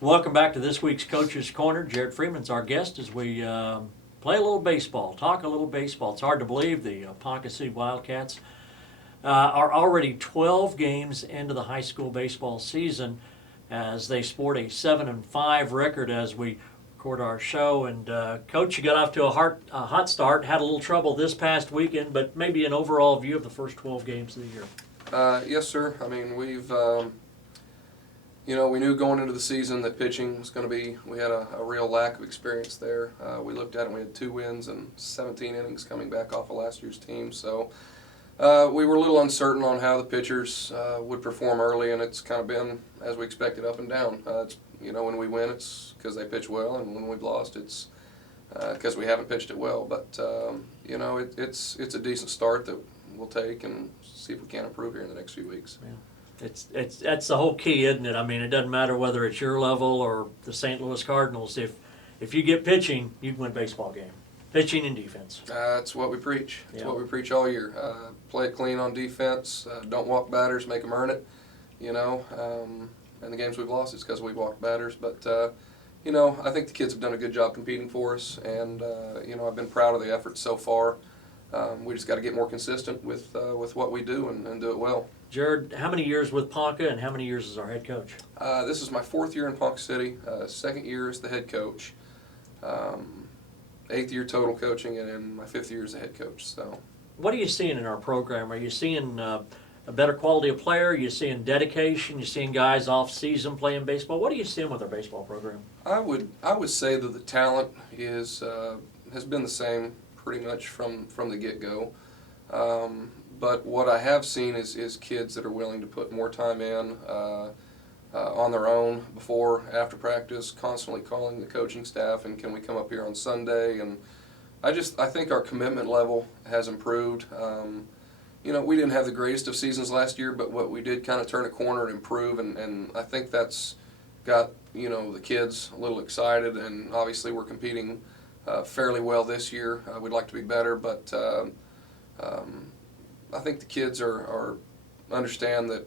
Welcome back to this week's Coach's Corner. Jared Freeman's our guest as we play a little baseball, talk a little baseball. It's hard to believe the Ponca City Wildcats are already 12 games into the high school baseball season as they sport a 7-5 record as we record our show. And Coach, you got off to a hot start, had a little trouble this past weekend, but maybe an overall view of the first 12 games of the year. Yes, sir. I mean, we knew going into the season that pitching was going to be, we had a real lack of experience there. We looked at it and we had 2 wins and 17 innings coming back off of last year's team. So we were a little uncertain on how the pitchers would perform early, and it's kind of been as we expected, up and down. When we win, it's because they pitch well, and when we've lost, it's because we haven't pitched it well. But, it's a decent start that we'll take and see if we can improve here in the next few weeks. Yeah. That's the whole key, isn't it? I mean, it doesn't matter whether it's your level or the St. Louis Cardinals. If you get pitching, you can win a baseball game. Pitching and defense. That's what we preach. That's Yeah. what we preach all year. Play it clean on defense. Don't walk batters. Make them earn it. And the games we've lost is because we've walked batters. But I think the kids have done a good job competing for us, and I've been proud of the effort so far. We just got to get more consistent with what we do and do it well. Jared, how many years with Ponca and how many years as our head coach? This is my 4th year in Ponca City, 2nd year as the head coach, 8th year total coaching, and then my 5th year as the head coach. So, what are you seeing in our program? Are you seeing a better quality of player? Are you seeing dedication? Are you seeing guys off season playing baseball? What are you seeing with our baseball program? I would say that the talent has been the same pretty much from the get-go. But what I have seen is kids that are willing to put more time in on their own before, after practice, constantly calling the coaching staff, and can we come up here on Sunday? And I think our commitment level has improved. We didn't have the greatest of seasons last year, but what we did kind of turn a corner and improve, and I think that's got the kids a little excited, and obviously we're competing fairly well this year. We'd like to be better, but I think the kids are understand that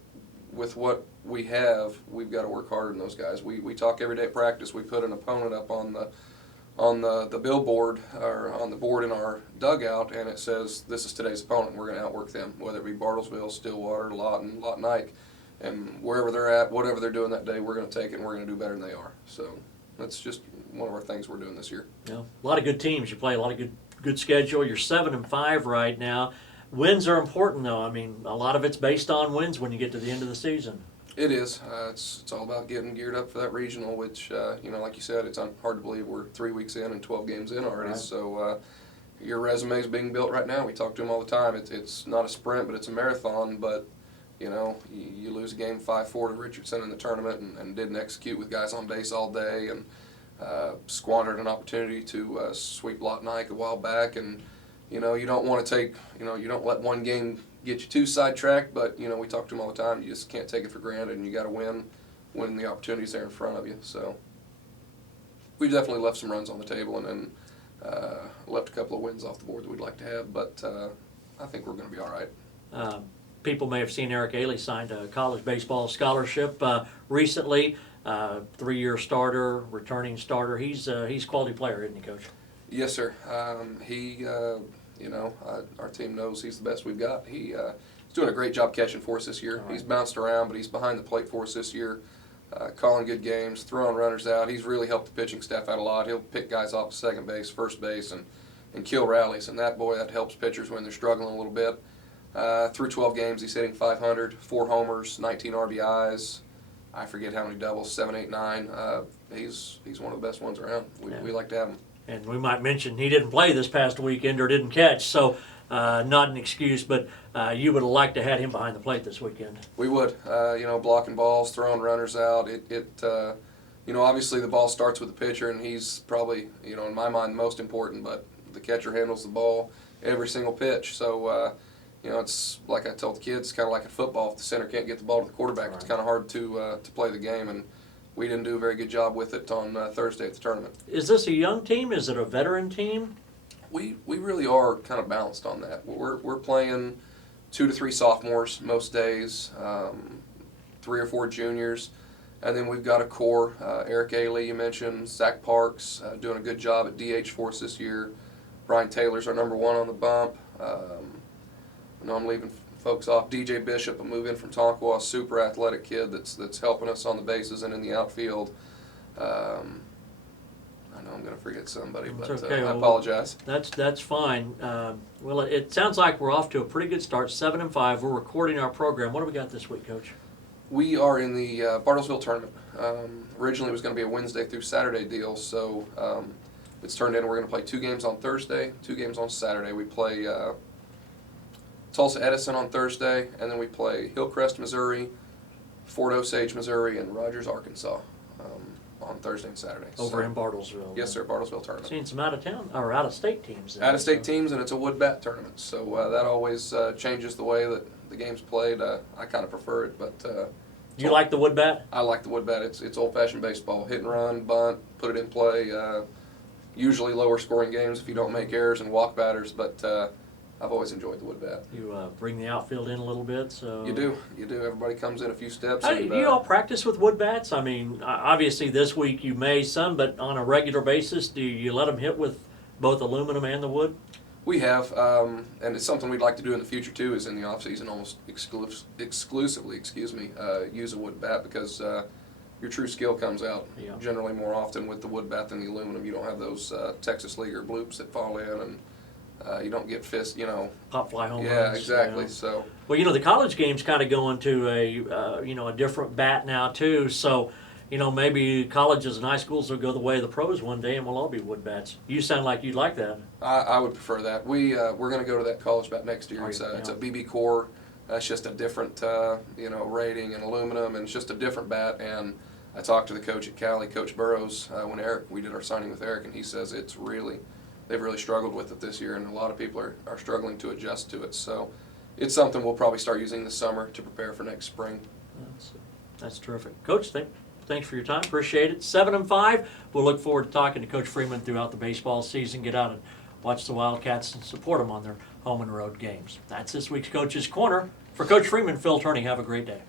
with what we have, we've got to work harder than those guys. We talk every day at practice. We put an opponent up on the billboard or on the board in our dugout, and it says, "This is today's opponent. We're going to outwork them," whether it be Bartlesville, Stillwater, Lawton, Ike, and wherever they're at, whatever they're doing that day, we're going to take it and we're going to do better than they are. So that's just one of our things we're doing this year. Yeah, a lot of good teams. You play a lot of good schedule. You're 7-5 right now. Wins are important, though. I mean, a lot of it's based on wins when you get to the end of the season. It is. It's all about getting geared up for that regional, which, like you said, it's hard to believe we're 3 weeks in and 12 games in already. Right. So your resume is being built right now. We talk to them all the time. It's not a sprint, but it's a marathon. But, you lose a game 5-4 to Richardson in the tournament and didn't execute with guys on base all day, and squandered an opportunity to sweep Lawton Ike a while back. And, you don't want to take, you don't let one game get you too sidetracked, but, we talk to them all the time. You just can't take it for granted, and you got to win when the opportunity's there in front of you. So we definitely left some runs on the table, and then left a couple of wins off the board that we'd like to have, but I think we're going to be all right. People may have seen Eric Ailey signed a college baseball scholarship recently. 3-year starter, returning starter. He's a quality player, isn't he, Coach? Yes, sir. Our team knows he's the best we've got. He's doing a great job catching for us this year. Right. He's bounced around, but he's behind the plate for us this year, calling good games, throwing runners out. He's really helped the pitching staff out a lot. He'll pick guys off second base, first base, and kill rallies. And that helps pitchers when they're struggling a little bit. Through 12 games, he's hitting .500, 4 homers, 19 RBIs. I forget how many doubles, 7, 8, 9. He's one of the best ones around. We like to have him. And we might mention he didn't play this past weekend or didn't catch, so not an excuse, but you would have liked to have him behind the plate this weekend. We would, blocking balls, throwing runners out. Obviously the ball starts with the pitcher, and he's probably, in my mind, the most important, but the catcher handles the ball every single pitch. So, it's like I told the kids, kind of like in football. If the center can't get the ball to the quarterback, it's kind of hard to play the game, and we didn't do a very good job with it on Thursday at the tournament. Is this a young team? Is it a veteran team? We really are kind of balanced on that. We're playing 2 to 3 sophomores most days, 3 or 4 juniors, And then we've got a core, Eric Ailey, you mentioned, Zach Parks, doing a good job at DH for us this year. Brian Taylor's our number 1 on the bump. I know I'm leaving folks off. DJ Bishop, a move in from Tonkawa, super athletic kid that's helping us on the bases and in the outfield. I know I'm going to forget somebody, but okay. I apologize. That's fine. Well, it sounds like we're off to a pretty good start, 7-5. We're recording our program. What do we got this week, Coach? We are in the Bartlesville tournament. Originally, it was going to be a Wednesday through Saturday deal, so it's turned into we're going to play 2 games on Thursday, 2 games on Saturday. We play Tulsa Edison on Thursday, and then we play Hillcrest, Missouri, Fort Osage, Missouri, and Rogers, Arkansas on Thursday and Saturday. Over in Bartlesville. Yes, sir, Bartlesville tournament. Seen some out-of-town or out-of-state teams. Out of state teams, and it's a wood bat tournament, so that always changes the way that the game's played. I kind of prefer it, but You like the wood bat? I like the wood bat. It's old-fashioned baseball. Hit and run, bunt, put it in play. Usually lower scoring games if you don't make errors and walk batters, but I've always enjoyed the wood bat. You bring the outfield in a little bit, so You do. Everybody comes in a few steps. Hey, and, do you all practice with wood bats? I mean, obviously this week you may some, but on a regular basis, do you let them hit with both aluminum and the wood? We have, and it's something we'd like to do in the future too. Is in the off season almost exclusively, use a wood bat because your true skill comes out generally more often with the wood bat than the aluminum. You don't have those Texas Leaguer bloops that fall in, and you don't get Pop fly home runs. Yeah, exactly. Yeah. So. Well, the college game's kind of going to a different bat now too. So, maybe colleges and high schools will go the way of the pros one day, and we'll all be wood bats. You sound like you'd like that. I would prefer that. We're going to go to that college bat next year. It's a BB core. It's just a different rating and aluminum, and it's just a different bat. And I talked to the coach at Cali, Coach Burrows, when we did our signing with Eric, and he says they've really struggled with it this year, and a lot of people are struggling to adjust to it. So it's something we'll probably start using this summer to prepare for next spring. That's terrific. Coach, thanks for your time. Appreciate it. 7-5. We'll look forward to talking to Coach Freeman throughout the baseball season. Get out and watch the Wildcats and support them on their home and road games. That's this week's Coach's Corner. For Coach Freeman, Phil Turney, have a great day.